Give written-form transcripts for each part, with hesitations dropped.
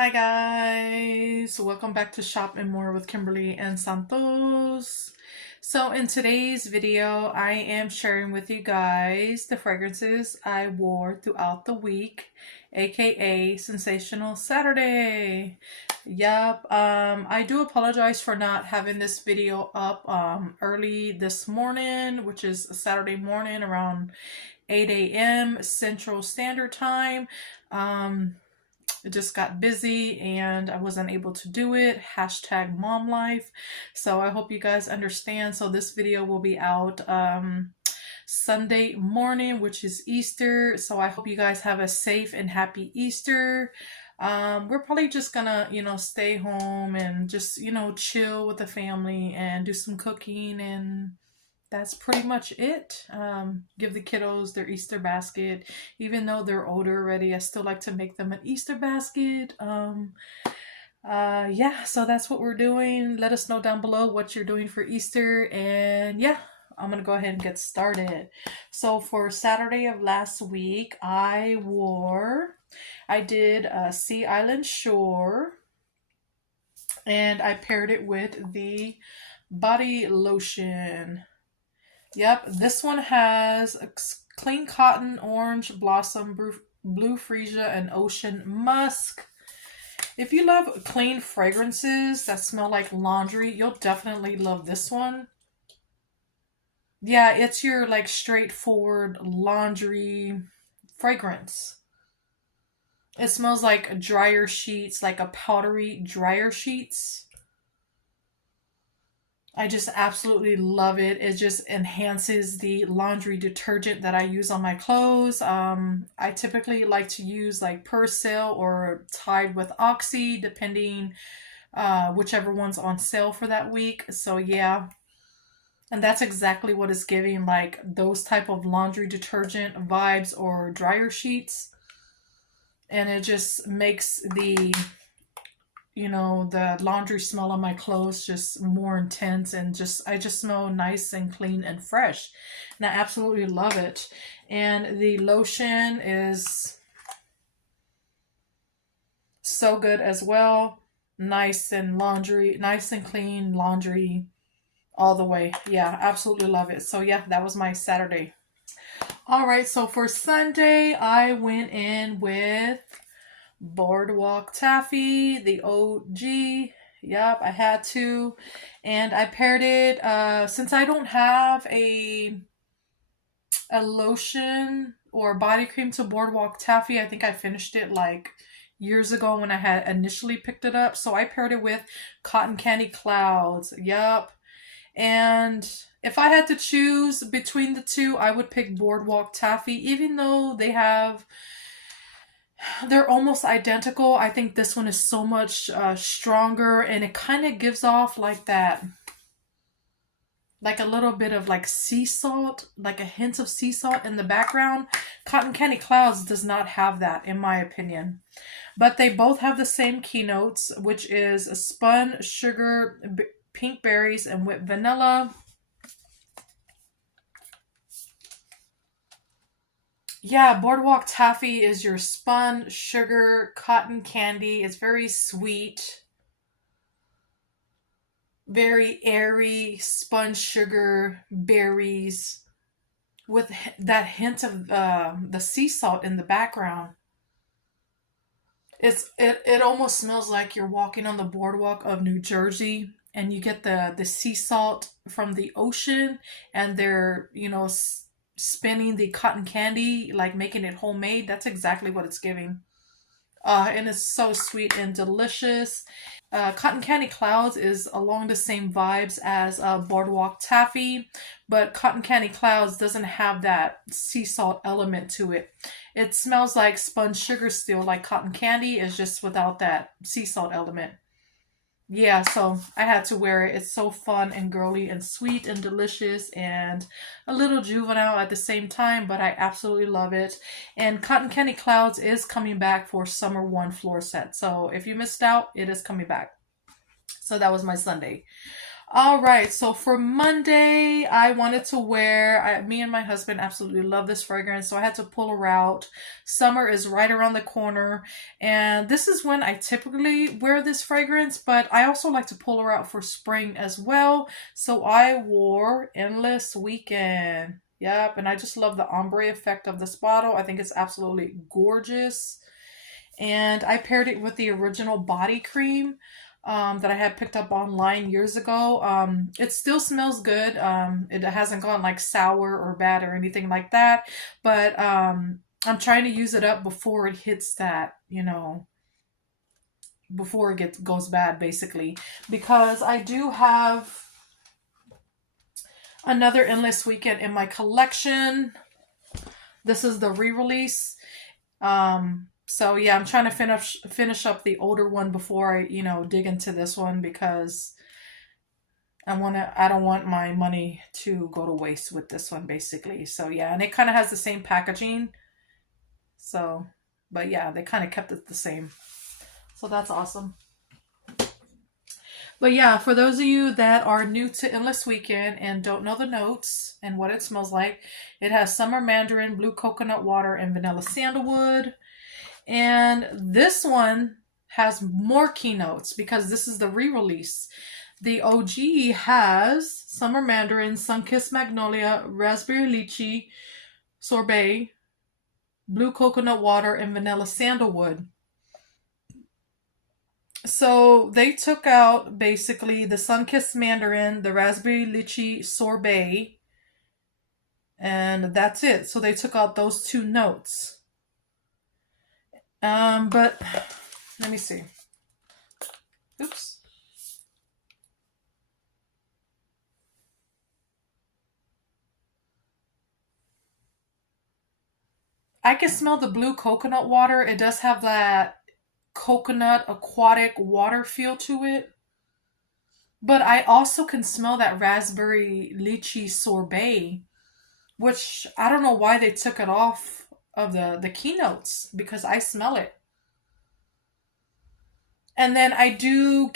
Hi guys, welcome back to Shop and More with Kimberly and Santos. So in today's video, I am sharing with you guys the fragrances I wore throughout the week, aka Sensational Saturday. Yup, I do apologize for not having this video up early this morning, which is Saturday morning around 8 a.m. Central Standard Time. It just got busy and I wasn't able to do it. Hashtag mom life. So I hope you guys understand. So this video will be out Sunday morning, which is Easter. So I hope you guys have a safe and happy Easter. We're probably just gonna, stay home and just, chill with the family and do some cooking, and that's pretty much it. Give the kiddos their Easter basket. Even though they're older already, I still like to make them an Easter basket. Yeah, so that's what we're doing. Let us know down below what you're doing for Easter. And yeah, I'm gonna go ahead and get started. So for Saturday of last week, I did Sea Island Shore, and I paired it with the body lotion. Yep, this one has a clean cotton, orange blossom, blue freesia, and ocean musk. If you love clean fragrances that smell like laundry, you'll definitely love this one. Yeah, it's your like straightforward laundry fragrance. It smells like dryer sheets, like a powdery dryer sheets. I just absolutely love it. It just enhances the laundry detergent that I use on my clothes. I typically like to use like Persil or Tide with Oxy, depending whichever one's on sale for that week. So yeah, and that's exactly what it's giving, like those type of laundry detergent vibes or dryer sheets. And it just makes the laundry smell on my clothes just more intense, and I just smell nice and clean and fresh. And I absolutely love it. And the lotion is so good as well. Nice and clean laundry all the way. Yeah, absolutely love it. So yeah, that was my Saturday. All right, so for Sunday, I went in with Boardwalk Taffy, the OG. Yep, I had to. And I paired it, since I don't have a lotion or body cream to Boardwalk Taffy. I think I finished it like years ago when I had initially picked it up. So I paired it with Cotton Candy Clouds. Yep. And if I had to choose between the two, I would pick Boardwalk Taffy, even though they're almost identical. I think this one is so much stronger, and it kind of gives off like that, like a little bit of like sea salt, like a hint of sea salt in the background. Cotton Candy Clouds does not have that, in my opinion. But they both have the same keynotes, which is spun sugar, pink berries, and whipped vanilla. Yeah, Boardwalk Taffy is your spun sugar cotton candy. It's very sweet, very airy spun sugar berries with that hint of the sea salt in the background. It almost smells like you're walking on the boardwalk of New Jersey, and you get the sea salt from the ocean, and they're spinning the cotton candy, like making it homemade. That's exactly what it's giving. And it's so sweet and delicious. Cotton Candy Clouds is along the same vibes as Boardwalk Taffy, but Cotton Candy Clouds doesn't have that sea salt element to it. It smells like spun sugar still, like cotton candy, is just without that sea salt element. Yeah, so I had to wear it. It's so fun and girly and sweet and delicious and a little juvenile at the same time, but I absolutely love it. And Cotton Candy Clouds is coming back for Summer 1 floor set. So if you missed out, it is coming back. So that was my Sunday. All right, so for Monday, I wanted to wear, me and my husband absolutely love this fragrance, so I had to pull her out. Summer is right around the corner, and this is when I typically wear this fragrance, but I also like to pull her out for spring as well. So I wore Endless Weekend. Yep, and I just love the ombre effect of this bottle. I think it's absolutely gorgeous. And I paired it with the original body cream that I had picked up online years ago. It still smells good. It hasn't gone like sour or bad or anything like that. But I'm trying to use it up before it hits that, before it goes bad, basically. Because I do have another Endless Weekend in my collection. This is the re-release. So yeah, I'm trying to finish up the older one before I, dig into this one because I don't want my money to go to waste with this one basically. So yeah, and it kind of has the same packaging. So, but yeah, they kind of kept it the same. So that's awesome. But yeah, for those of you that are new to Endless Weekend and don't know the notes and what it smells like, it has summer mandarin, blue coconut water, and vanilla sandalwood. And this one has more keynotes because this is the re-release. The OG has summer mandarin, sun-kissed magnolia, raspberry lychee, sorbet, blue coconut water, and vanilla sandalwood. So they took out basically the sun-kissed mandarin, the raspberry lychee sorbet, and that's it. So they took out those two notes. But let me see. Oops. I can smell the blue coconut water. It does have that coconut aquatic water feel to it. But I also can smell that raspberry lychee sorbet, which I don't know why they took it off of the keynotes because I smell it. And then um I do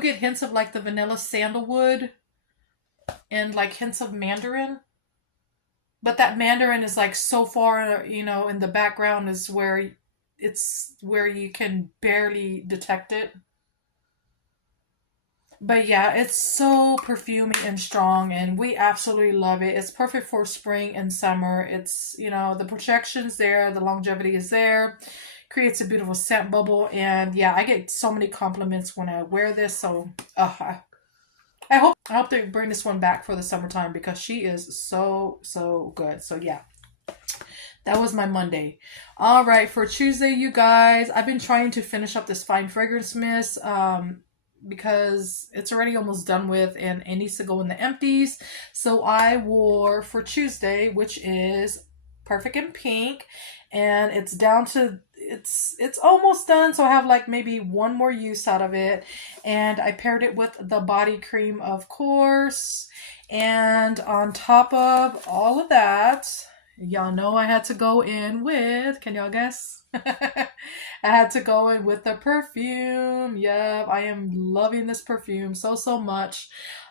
get hints of like the vanilla sandalwood and like hints of mandarin. But that mandarin is like so far, in the background is where you can barely detect it. But yeah, it's so perfumey and strong, and we absolutely love it. It's perfect for spring and summer. It's, the projection's there, the longevity is there, creates a beautiful scent bubble, and yeah, I get so many compliments when I wear this. So, I hope they bring this one back for the summertime because she is so good. So yeah. That was my Monday. All right, for Tuesday, you guys, I've been trying to finish up this fine fragrance mist because it's already almost done with and it needs to go in the empties. So I wore for Tuesday, which is Perfect in Pink, and it's down to it's almost done. So I have like maybe one more use out of it, and I paired it with the body cream, of course. And on top of all of that, y'all know I had to go in with, can y'all guess? I had to go in with the perfume. Yep, I am loving this perfume so much.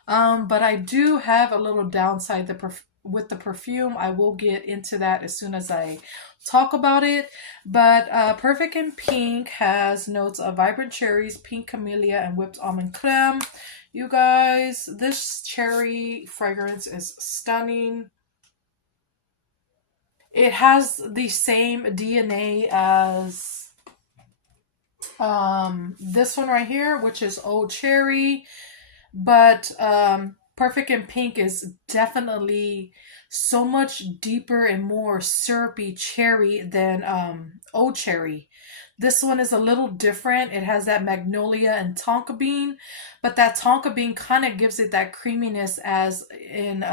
But I do have a little downside with the perfume. I will get into that as soon as I talk about it. But Perfect in Pink has notes of vibrant cherries, pink camellia, and whipped almond creme. You guys, this cherry fragrance is stunning. It has the same DNA as this one right here, which is Old Cherry, but Perfect in Pink is definitely so much deeper and more syrupy cherry than Old Cherry. This one is a little different. It has that magnolia and tonka bean, but that tonka bean kind of gives it that creaminess as in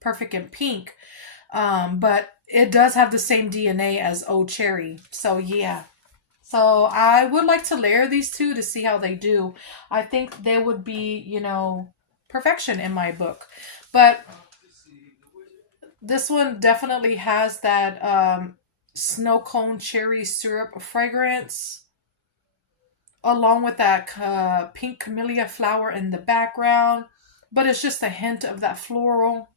Perfect in Pink. But it does have the same DNA as Old Cherry. So yeah. So I would like to layer these two to see how they do. I think they would be, perfection in my book. But this one definitely has that snow cone cherry syrup fragrance. along with that pink camellia flower in the background, but it's just a hint of that floral.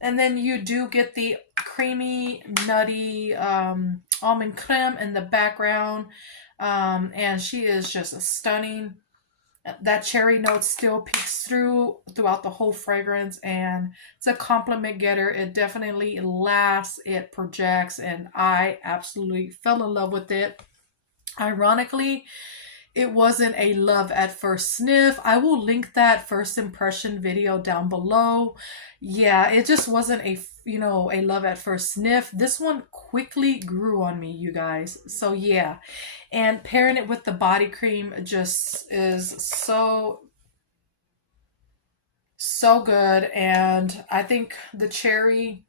And then you do get the creamy, nutty almond creme in the background. And she is just stunning. That cherry note still peeks throughout the whole fragrance, and it's a compliment getter. It definitely lasts, it projects, and I absolutely fell in love with it. Ironically, it wasn't a love at first sniff. I will link that first impression video down below. Yeah, it just wasn't a love at first sniff. This one quickly grew on me, you guys. So yeah, and pairing it with the body cream just is so good. And I think the cherry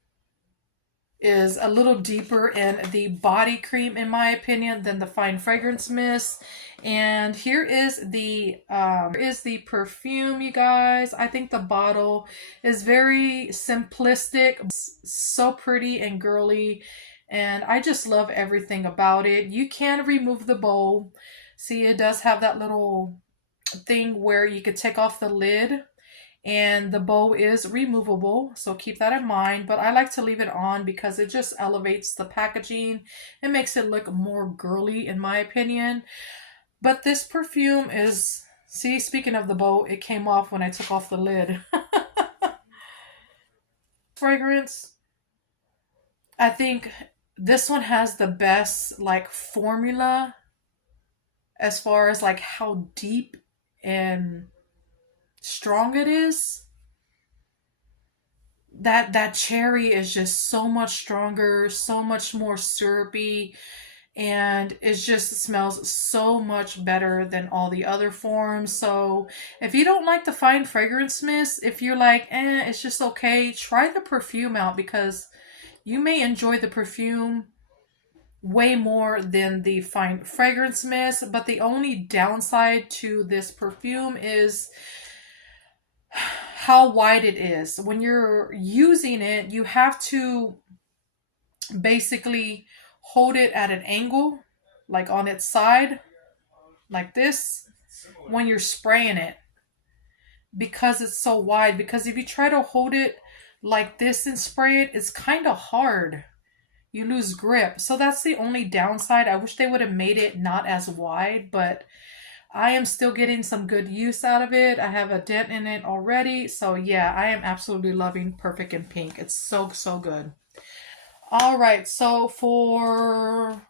is a little deeper in the body cream, in my opinion, than the fine fragrance mist. And here is the perfume, you guys. I think the bottle is very simplistic, so pretty and girly, and I just love everything about it. You can remove the bowl. See, it does have that little thing where you could take off the lid, and the bow is removable, so keep that in mind. But I like to leave it on because it just elevates the packaging. It makes it look more girly, in my opinion. But this perfume is, see, speaking of the bow, it came off when I took off the lid. Fragrance, I think this one has the best like formula as far as like how deep and strong it is. That cherry is just so much stronger, so much more syrupy, and it just smells so much better than all the other forms. So if you don't like the fine fragrance mist, if you're like, it's just okay, try the perfume out, because you may enjoy the perfume way more than the fine fragrance mist. But the only downside to this perfume is how wide it is. When you're using it, you have to basically hold it at an angle, like on its side, like this, when you're spraying it, because it's so wide. Because if you try to hold it like this and spray it, it's kind of hard. You lose grip. So that's the only downside. I wish they would have made it not as wide, but I am still getting some good use out of it. I have a dent in it already. So yeah, I am absolutely loving Perfect in Pink. It's so, so good. All right, so for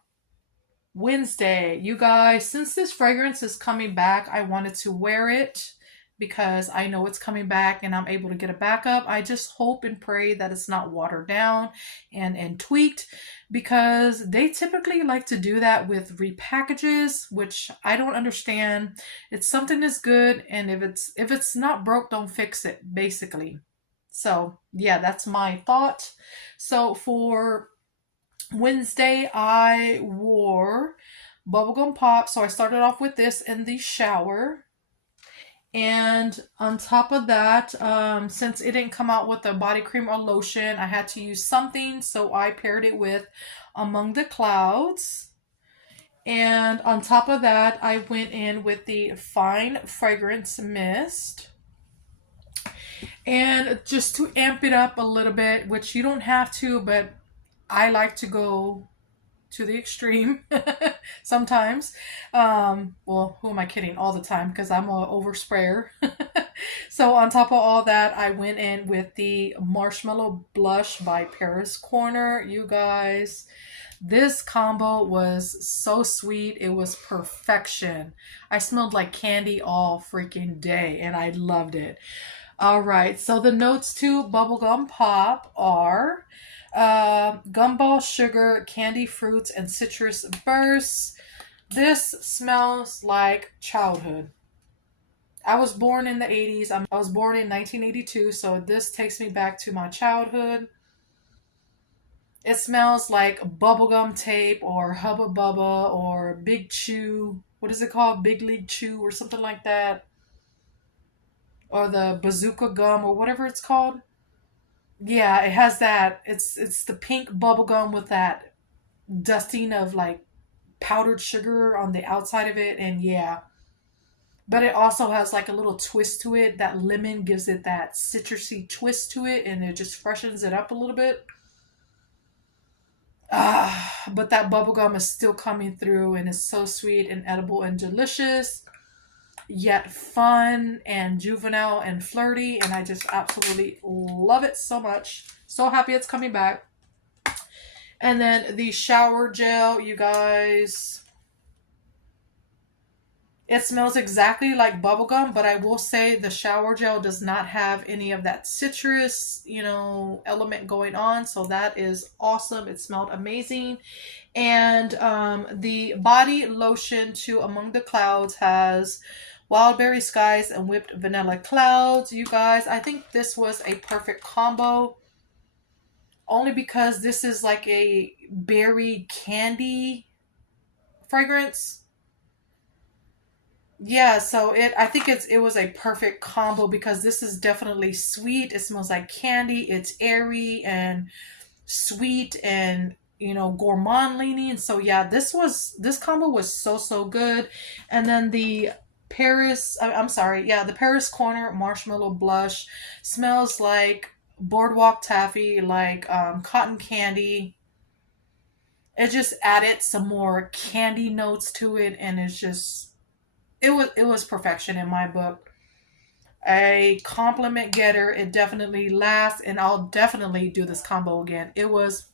Wednesday, you guys, since this fragrance is coming back, I wanted to wear it because I know it's coming back and I'm able to get a backup. I just hope and pray that it's not watered down and tweaked, because they typically like to do that with repackages, which I don't understand. It's something that's good, and if it's not broke, don't fix it, basically. So yeah, that's my thought. So for Wednesday, I wore Bubblegum Pop. So I started off with this in the shower. And on top of that, since it didn't come out with a body cream or lotion, I had to use something. So I paired it with Among the Clouds. And on top of that, I went in with the Fine Fragrance Mist. And just to amp it up a little bit, which you don't have to, but I like to go to the extreme sometimes. Well, who am I kidding? All the time, because I'm a oversprayer. So on top of all that, I went in with the Marshmallow Blush by Paris Corner. You guys, this combo was so sweet. It was perfection. I smelled like candy all freaking day, and I loved it. All right, so the notes to Bubblegum Pop are gumball, sugar, candy fruits, and citrus bursts. This smells like childhood. I was born in the 80s. I was born in 1982, so this takes me back to my childhood. It smells like bubblegum tape or Hubba Bubba or Big Chew. What is it called? Big League Chew or something like that. Or the bazooka gum or whatever it's called. Yeah, it has that. It's the pink bubble gum with that dusting of like powdered sugar on the outside of it, and yeah. But it also has like a little twist to it. That lemon gives it that citrusy twist to it, and it just freshens it up a little bit. But that bubblegum is still coming through, and it's so sweet and edible and delicious, yet fun and juvenile and flirty. And I just absolutely love it so much. So happy it's coming back. And then the shower gel, you guys. It smells exactly like bubblegum, but I will say the shower gel does not have any of that citrus, element going on. So that is awesome. It smelled amazing. And the body lotion to Among the Clouds has Wildberry Skies and Whipped Vanilla Clouds. You guys, I think this was a perfect combo. Only because this is like a berry candy fragrance. Yeah, so I think it was a perfect combo because this is definitely sweet. It smells like candy. It's airy and sweet and gourmand leaning. So yeah, this combo was so good. And then the I'm sorry, yeah, the Paris Corner Marshmallow Blush smells like Boardwalk Taffy, like cotton candy. It just added some more candy notes to it, and it was perfection in my book. A compliment getter. It definitely lasts, and I'll definitely do this combo again. It was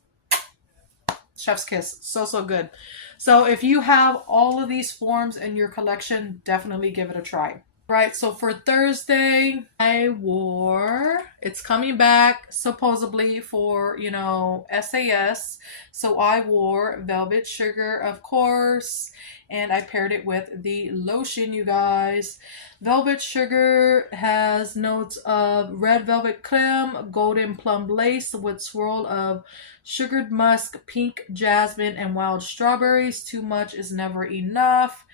chef's kiss. So good. So if you have all of these forms in your collection, definitely give it a try. Right, so for Thursday, it's coming back supposedly for, SAS. So I wore Velvet Sugar, of course, and I paired it with the lotion, you guys. Velvet Sugar has notes of red velvet creme, golden plum lace with swirl of sugared musk, pink jasmine, and wild strawberries. Too much is never enough.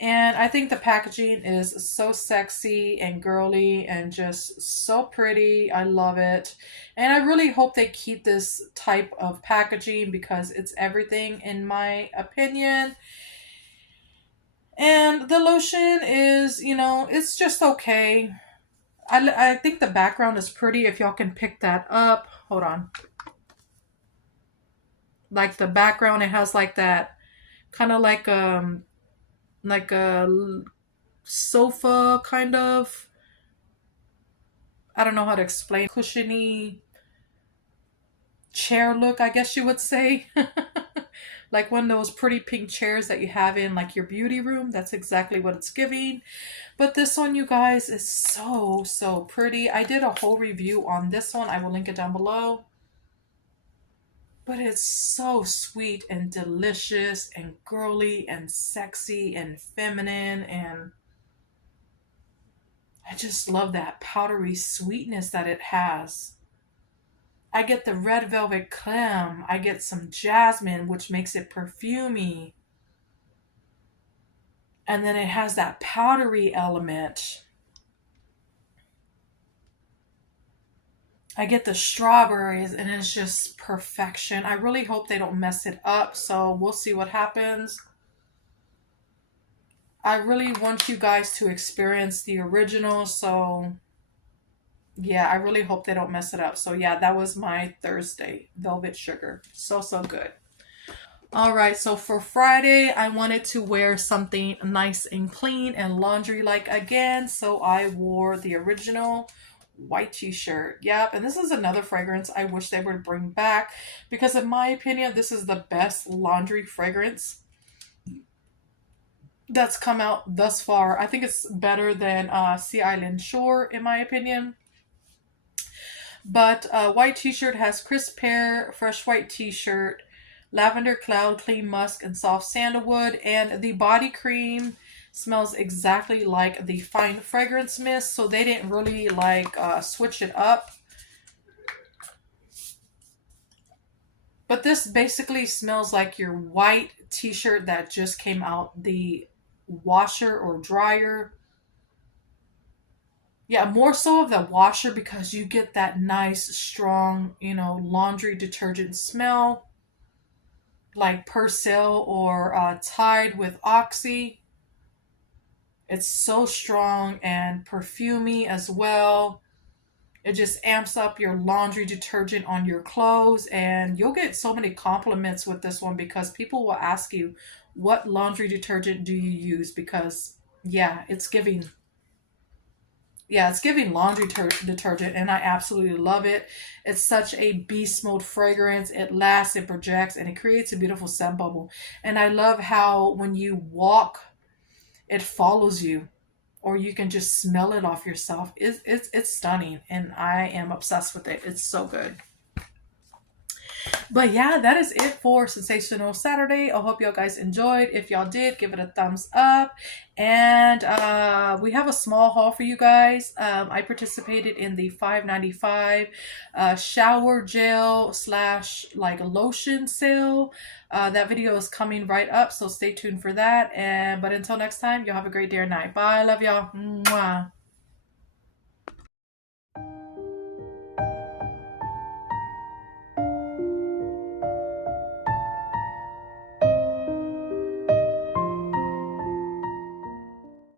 And I think the packaging is so sexy and girly and just so pretty. I love it. And I really hope they keep this type of packaging because it's everything in my opinion. And the lotion is, it's just okay. I think the background is pretty if y'all can pick that up. Hold on. Like the background, it has like that kind of like a sofa kind of, I don't know how to explain, cushiony chair look, I guess you would say. Like one of those pretty pink chairs that you have in like your beauty room. That's exactly what it's giving. But this one, you guys, is so pretty. I did a whole review on this one. I will link it down below. But it's so sweet and delicious and girly and sexy and feminine, and I just love that powdery sweetness that it has. I get the red velvet creme. I get some jasmine, which makes it perfumey. And then it has that powdery element. I get the strawberries, and it's just perfection. I really hope they don't mess it up, so we'll see what happens. I really want you guys to experience the original, so yeah, I really hope they don't mess it up. So yeah, that was my Thursday, Velvet Sugar. So good. All right, so for Friday, I wanted to wear something nice and clean and laundry-like again, so I wore the original white t-shirt. Yep, and this is another fragrance I wish they would bring back because in my opinion, this is the best laundry fragrance that's come out thus far. I think it's better than Sea Island Shore in my opinion. But white t-shirt has crisp pear, fresh white t-shirt, lavender cloud, clean musk, and soft sandalwood. And the body cream smells exactly like the fine fragrance mist. So they didn't really like switch it up. But this basically smells like your white t-shirt that just came out the washer or dryer. Yeah, more so of the washer because you get that nice, strong, laundry detergent smell. like Persil or Tide with Oxy. It's so strong and perfumey as well. It just amps up your laundry detergent on your clothes, and you'll get so many compliments with this one because people will ask you, what laundry detergent do you use? Because yeah, it's giving laundry detergent, and I absolutely love it. It's such a beast mode fragrance. It lasts, it projects, and it creates a beautiful scent bubble. And I love how when you walk, it follows you, or you can just smell it off yourself. It's stunning, and I am obsessed with it. It's so good. But yeah, that is it for Sensational Saturday. I hope y'all guys enjoyed. If y'all did, give it a thumbs up. And we have a small haul for you guys. I participated in the $5.95 shower gel slash like lotion sale. That video is coming right up, so stay tuned for that. But until next time, y'all have a great day or night. Bye. Love y'all. Mwah.